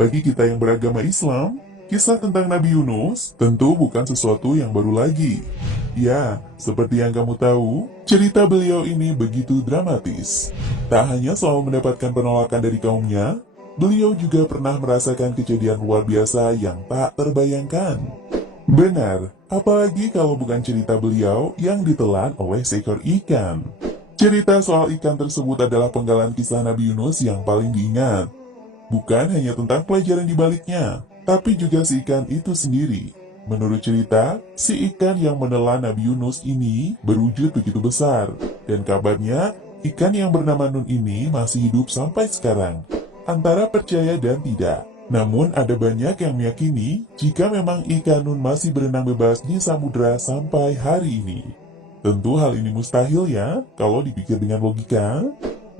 Bagi kita yang beragama Islam, kisah tentang Nabi Yunus tentu bukan sesuatu yang baru lagi. Ya, seperti yang kamu tahu, cerita beliau ini begitu dramatis. Tak hanya soal mendapatkan penolakan dari kaumnya, beliau juga pernah merasakan kejadian luar biasa yang tak terbayangkan. Benar, apalagi kalau bukan cerita beliau yang ditelan oleh seekor ikan. Cerita soal ikan tersebut adalah penggalan kisah Nabi Yunus yang paling diingat. Bukan hanya tentang pelajaran di baliknya, tapi juga si ikan itu sendiri. Menurut cerita, si ikan yang menelan Nabi Yunus ini berwujud begitu besar. Dan kabarnya, ikan yang bernama Nun ini masih hidup sampai sekarang. Antara percaya dan tidak. Namun ada banyak yang meyakini jika memang ikan Nun masih berenang bebas di samudera sampai hari ini. Tentu hal ini mustahil ya, kalau dipikir dengan logika.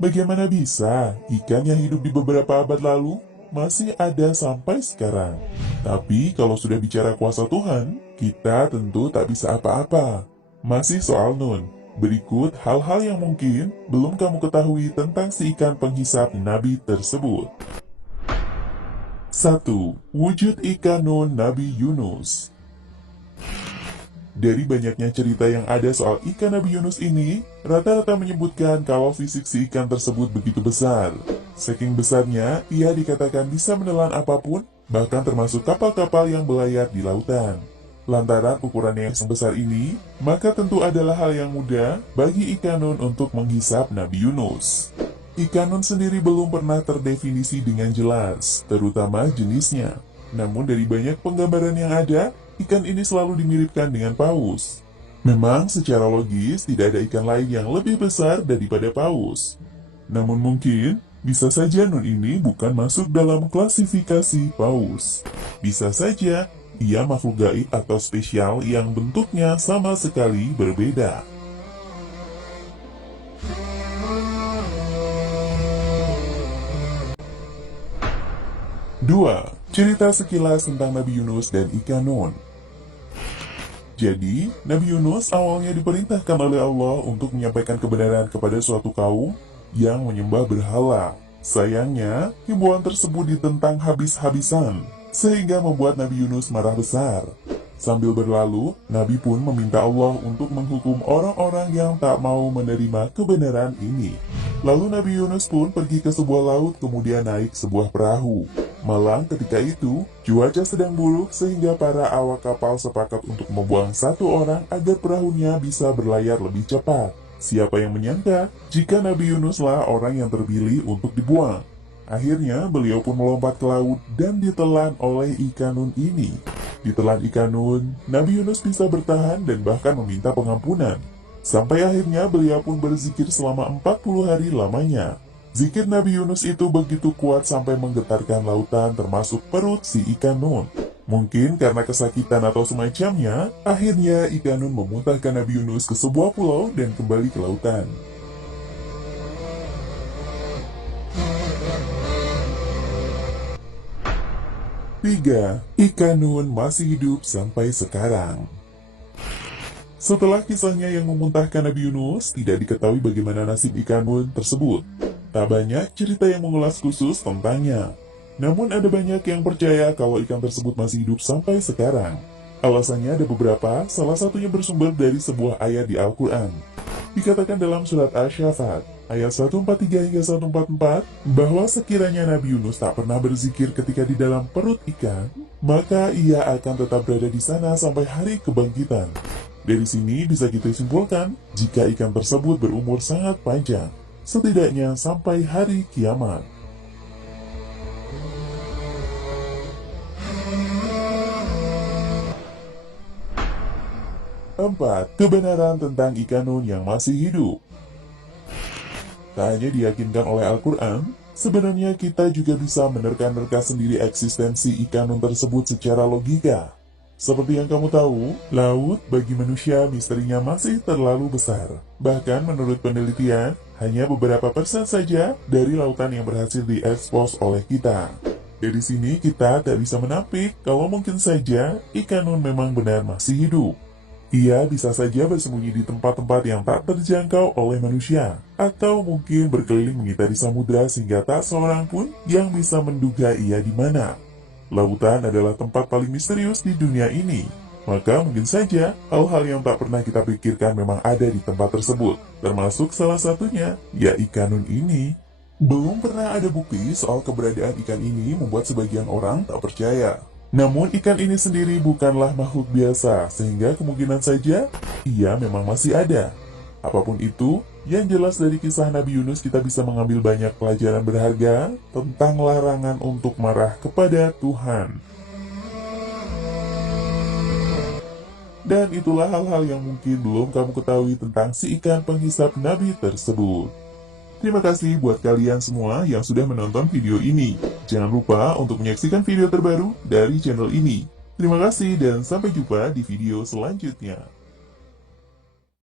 Bagaimana bisa ikan yang hidup di beberapa abad lalu masih ada sampai sekarang? Tapi kalau sudah bicara kuasa Tuhan, kita tentu tak bisa apa-apa. Masih soal Nun, berikut hal-hal yang mungkin belum kamu ketahui tentang si ikan penghisap Nabi tersebut. 1. Wujud ikan Nun Nabi Yunus. Dari banyaknya cerita yang ada soal ikan Nabi Yunus ini, rata-rata menyebutkan kalau fisik si ikan tersebut begitu besar. Saking besarnya, ia dikatakan bisa menelan apapun, bahkan termasuk kapal-kapal yang berlayar di lautan. Lantaran ukurannya yang besar ini, maka tentu adalah hal yang mudah bagi ikan Nun untuk menghisap Nabi Yunus. Ikan Nun sendiri belum pernah terdefinisi dengan jelas, terutama jenisnya. Namun dari banyak penggambaran yang ada, ikan ini selalu dimiripkan dengan paus. Memang secara logis tidak ada ikan lain yang lebih besar daripada paus. Namun mungkin, bisa saja Nun ini bukan masuk dalam klasifikasi paus. Bisa saja, ia makhluk gaib atau spesial yang bentuknya sama sekali berbeda. Dua, cerita sekilas tentang Nabi Yunus dan ikan Nun. Jadi, Nabi Yunus awalnya diperintahkan oleh Allah untuk menyampaikan kebenaran kepada suatu kaum yang menyembah berhala. Sayangnya, himbauan tersebut ditentang habis-habisan, sehingga membuat Nabi Yunus marah besar. Sambil berlalu, Nabi pun meminta Allah untuk menghukum orang-orang yang tak mau menerima kebenaran ini. Lalu Nabi Yunus pun pergi ke sebuah laut kemudian naik sebuah perahu. Malang ketika itu, cuaca sedang buruk sehingga para awak kapal sepakat untuk membuang satu orang agar perahunya bisa berlayar lebih cepat. Siapa yang menyangka jika Nabi Yunuslah orang yang terpilih untuk dibuang. Akhirnya beliau pun melompat ke laut dan ditelan oleh ikan Nun ini. Ditelan ikan Nun, Nabi Yunus bisa bertahan dan bahkan meminta pengampunan. Sampai akhirnya beliau pun berzikir selama 40 hari lamanya. Zikir Nabi Yunus itu begitu kuat sampai menggetarkan lautan termasuk perut si ikan Nun. Mungkin karena kesakitan atau semacamnya, akhirnya ikan Nun memuntahkan Nabi Yunus ke sebuah pulau dan kembali ke lautan. Tiga, ikan Nun masih hidup sampai sekarang. Setelah kisahnya yang memuntahkan Nabi Yunus, tidak diketahui bagaimana nasib ikan Nun tersebut. Tak banyak cerita yang mengulas khusus tentangnya. Namun ada banyak yang percaya kalau ikan tersebut masih hidup sampai sekarang. Alasannya ada beberapa, salah satunya bersumber dari sebuah ayat di Al-Quran. Dikatakan dalam surat Asy-Syaffat, ayat 143 hingga 144, bahwa sekiranya Nabi Yunus tak pernah berzikir ketika di dalam perut ikan, maka ia akan tetap berada di sana sampai hari kebangkitan. Dari sini bisa kita simpulkan, jika ikan tersebut berumur sangat panjang, setidaknya sampai hari kiamat. 4. Kebenaran tentang ikan Nun yang masih hidup. Tak hanya diyakinkan oleh Al-Quran, sebenarnya kita juga bisa menerka-nerka sendiri eksistensi ikan Nun tersebut secara logika. Seperti yang kamu tahu, laut bagi manusia misterinya masih terlalu besar. Bahkan menurut penelitian, hanya beberapa persen saja dari lautan yang berhasil diekspos oleh kita. Dari sini kita tak bisa menampik kalau mungkin saja ikan Nun memang benar masih hidup. Ia bisa saja bersembunyi di tempat-tempat yang tak terjangkau oleh manusia, atau mungkin berkeliling mengitari samudera sehingga tak seorang pun yang bisa menduga ia di mana. Lautan adalah tempat paling misterius di dunia ini, maka mungkin saja hal-hal yang tak pernah kita pikirkan memang ada di tempat tersebut, termasuk salah satunya, ya ikan nun ini. Belum pernah ada bukti soal keberadaan ikan ini membuat sebagian orang tak percaya. Namun ikan ini sendiri bukanlah makhluk biasa, sehingga kemungkinan saja ia memang masih ada. Apapun itu, yang jelas dari kisah Nabi Yunus kita bisa mengambil banyak pelajaran berharga tentang larangan untuk marah kepada Tuhan. Dan itulah hal-hal yang mungkin belum kamu ketahui tentang si ikan penghisap Nabi tersebut. Terima kasih buat kalian semua yang sudah menonton video ini. Jangan lupa untuk menyaksikan video terbaru dari channel ini. Terima kasih dan sampai jumpa di video selanjutnya.